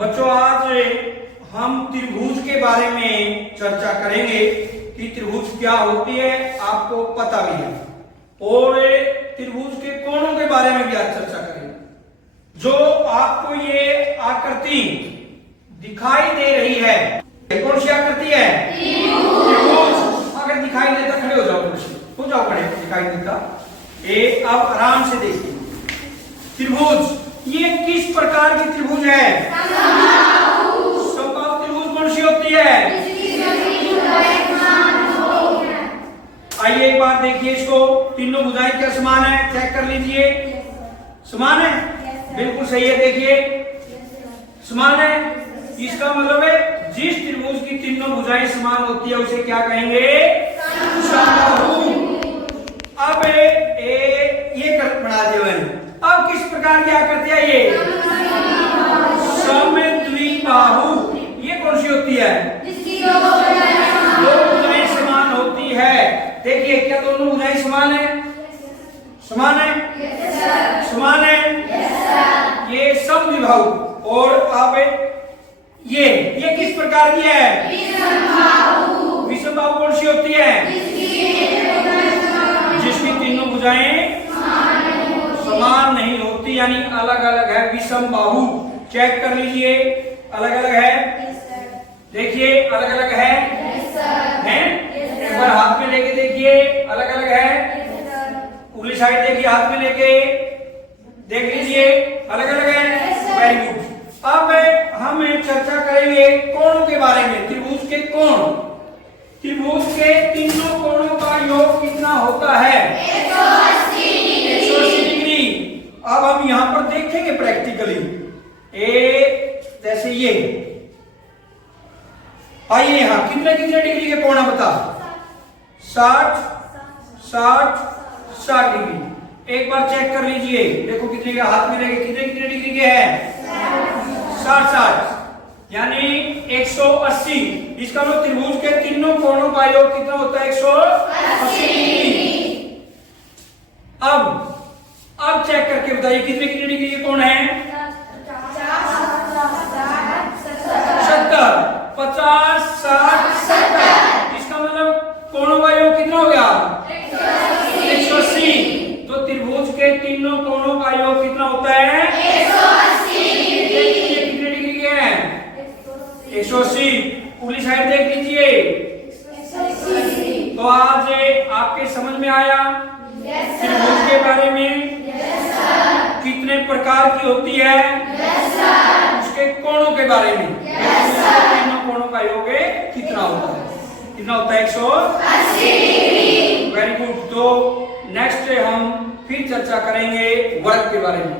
बच्चों आज हम त्रिभुज के बारे में चर्चा करेंगे कि त्रिभुज क्या होती है, आपको पता भी है, और त्रिभुज के कोणों के बारे में भी आज चर्चा करेंगे। जो आपको ये आकृति दिखाई दे रही है, कौन सी आकृति है? त्रिभुज। अगर दिखाई देता खड़े हो जाओ, हो जाओ खड़े, दिखाई देता। ये अब आराम से देखिए, त्रिभुज ये किस प्रकार की त्रिभुज है? समबाहु त्रिभुज कौन सी होती है? आइए एक बार देखिए इसको, तीनों भुजाएं क्या समान है? चेक कर लीजिए, समान है, बिल्कुल सही है। देखिए समान है, इसका मतलब है जिस त्रिभुज की तीनों भुजाएं समान होती है उसे क्या कहेंगे? समबाहु। अब ये बना दिया। अब किस प्रकार की आकृति है ये? समद्विबाहु। ये कौन सी होती है? दो भुजाएं समान होती है। देखिए क्या दोनों भुजाएं समान है? समान है, समान है, ये समद्विबाहु। और अब ये किस प्रकार की है? विषमबाहु कौन सी होती है? जिसकी तीनों भुजाएं समान नहीं होती, यानी अलग अलग है, विषम बाहु। चेक कर लीजिए, अलग अलग है। देखिए अलग अलग है, हैं? एक बार हाथ में लेके देखिए, अलग अलग है। उगली साइड देखिए, हाथ में लेके देख लीजिए, अलग अलग है। Very good. अब हम चर्चा करेंगे कोणों के बारे में। त्रिभुज के कोण, त्रिभुज के तीनों कोणों का योग कितना होता है? 180 डिग्री। अब हम यहां पर देखेंगे प्रैक्टिकली। जैसे ये, आइए यहां कितने कितने डिग्री के कोण है बता? 60 60 60 डिग्री। एक बार चेक कर लीजिए, देखो कितने के हाथ में लेके कितने कितने डिग्री के हैं? 60 60, यानी 180। इसका मतलब त्रिभुज के तीनों कोणों का योग कितना होता है? 180 डिग्री। अब चेक करके बताइए कितने कितने डिग्री के कोण हैं? 70, 50, 60, 70। इसका मतलब कोणों का योग कितना हो गया? 180। तो त्रिभुज के तीनों कोणों का योग कितना होता है? 180। कितने डिग्री के हैं? 180। पूरी साइड देख लीजिए। तो आज आपके समझ में आया त्रिभुज के बारे में? कितने प्रकार की होती है? उसके कोणों के बारे में? तीनों कोणों का योग कितना होता है? कितना होता है? 180 डिग्री। Very good. तो नेक्स्ट हम फिर चर्चा करेंगे वर्ग के बारे में।